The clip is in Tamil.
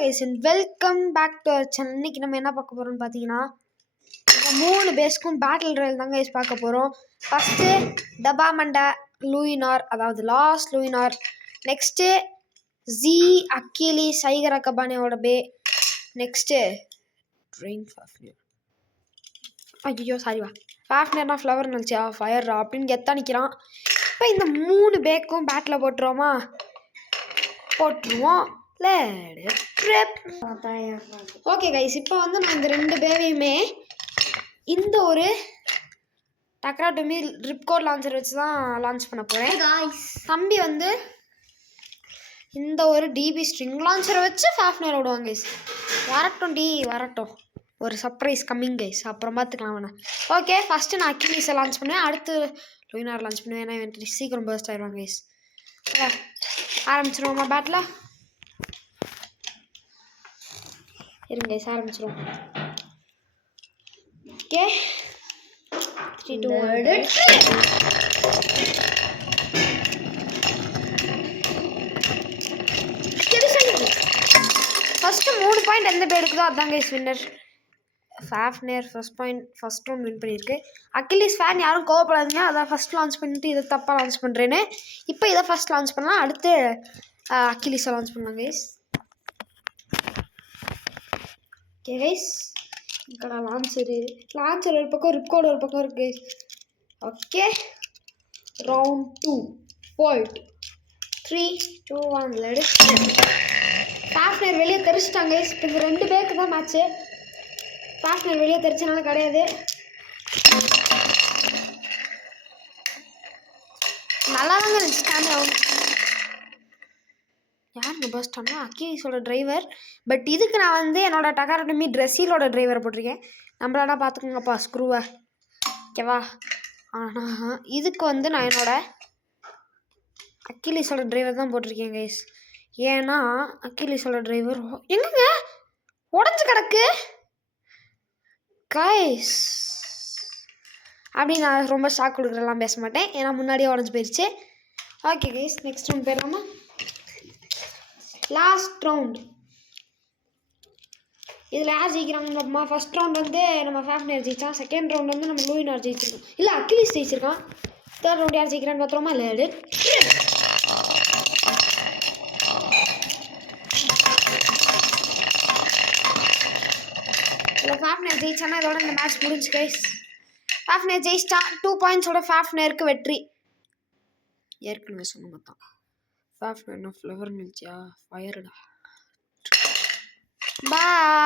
guys and welcome back to our channel. இன்னைக்கு நம்ம என்ன பார்க்க போறோம்னு பாத்தீங்கன்னா இந்த மூணு பேஸ்க்கும் பேட்டில் ராயல் தான் guys பார்க்க போறோம். ஃபர்ஸ்ட் டபாமண்டா லூயினார் அதாவது லாஸ்ட் லூயினார், நெக்ஸ்ட் ஜி அக்கிலி சைகர கபானியோட பே, நெக்ஸ்ட் ட்ரெயின் ஃபாஃப்னியர். ஐயோ சாரிவா, ஃபாஃப்னியர்னா ஃப்ளவர் நினைச்சியா ஃபயர் அப்படின்னு கெத்தா நிற்கிறான். இப்போ இந்த மூணு பேக்கும் பேட்டில் போட்டுருவோம். ஓகே கைஸ், இப்போ வந்து நான் இந்த ரெண்டு பேரையுமே இந்த ஒரு டக்ராட்டமி ரிப்கோட் லான்ச்சர் வச்சு தான் லான்ச் பண்ண போகிறேன். தம்பி வந்து இந்த ஒரு டிபி ஸ்ட்ரிங் லான்ச்சரை வச்சு ஃபாஃப்னர் விடுவாங்க கைஸ். வரட்டும், ஒரு சர்ப்ரைஸ் கம்மிங் கைஸ், அப்புறம் பார்த்துக்கலாம் வேணா. ஓகே, ஃபஸ்ட்டு நான் அக்கிலீஸை லான்ச் பண்ணுவேன், அடுத்து லூயினார் லான்ச் பண்ணுவேன். ஏன்னா எனக்கு சீக்கிரம் பர்ஸ்ட் ஆயிடுவாங்க கைஸ். ஆரம்பிச்சிருவோமா பேட்டில்? இருங்க கைஸ், ஆரம்பிச்சிருவோம். ஓகே, 3 2 1 ஃபர்ஸ்ட் 3 பாயிண்ட் எந்த பேர் இருக்குதோ அதான் guys winner. Fafnir first round win பண்ணியிருக்கு. அக்கிலீஸ் ஃபேன் யாரும் கோவப்படாதீங்க, அதான் ஃபர்ஸ்ட் லான்ச் பண்ணிட்டு இதை தப்பாக லான்ச் பண்ணுறேன்னு. இப்போ இதை ஃபர்ஸ்ட் லான்ச் பண்ணலாம், அடுத்து அக்கிலீஸை லான்ச் பண்ணலாம் கைஸ். ஓகே கைஸ், ఇక్కడ லான்ச்சர் ஒரு பக்கம், ரிப்கோட் ஒரு பக்கம் இருக்கு கைஸ். ஓகே, ரவுண்ட் 2 போல்ட் 3 2 1 லெட்ஸ். ஃபாஃப்னர் வெளியே தெரிச்சிட்டாங்க கைஸ். இப்போ இந்த ரெண்டு பேருக்கு தான் மேட்ச்சு. ஃபாஃப்னர் வெளியே தெரிச்சனால கிடையாது. நல்லா தாங்க இருந்துச்சு ஸ்டாண்ட் ஆகும். யாருங்க பர்ஸ்ட் ஆனால் அக்கிலீஸோட டிரைவர். பட் இதுக்கு நான் வந்து என்னோட டகாரட்டமி ட்ரெஸ்ஸிலோட டிரைவரை போட்டிருக்கேன். நம்மளாடா பார்த்துக்கோங்கப்பா ஸ்க்ரூவை, ஓகேவா? ஆனால் இதுக்கு வந்து நான் என்னோட அக்கிலீஸோட டிரைவர் தான் போட்டிருக்கேன் கைஸ். ஏன்னா அக்கிலீஸோட டிரைவர் எங்கங்க உடஞ்சி கிடக்கு கைஸ். அப்படி நான் ரொம்ப ஷாக் கொடுக்குறலாம் பேச மாட்டேன், ஏன்னா முன்னாடியே உடஞ்சி போயிடுச்சு. ஓகே கைஸ், நெக்ஸ்ட் ரவுண்ட் போயிடலாமா? லாஸ்ட் ரவுண்ட் இதில் யார் ஜெயிக்கிறாங்க? ஃபர்ஸ்ட் ரவுண்ட் வந்து நம்ம ஃபாஃப்னர் ஜெயிச்சான், செகண்ட் ரவுண்ட் வந்து நம்ம லூயினார் ஜெயிச்சிருக்கோம், இல்லை அக்கிலீஸ் ஜெயிச்சிருக்கான். தேர்ட் ரவுண்ட் யார் ஜெயிக்கிறான்னு பார்த்துருமா? இல்லை ஃபாஃப்னர் ஜெயிச்சானா இதோட இந்த மேட்ச் முடிஞ்சு கைஸ். ஃபாஃப்னர் ஜெயிச்சிட்டான், 2 பாயிண்ட்ஸோட ஃபாஃப்னருக்கு வெற்றி. ஏற்கனவே சொன்ன மொத்தம் ஃபாஃப்னர் ஃப்ளவர் நினச்சியா ஃபயர்டா. பாய்.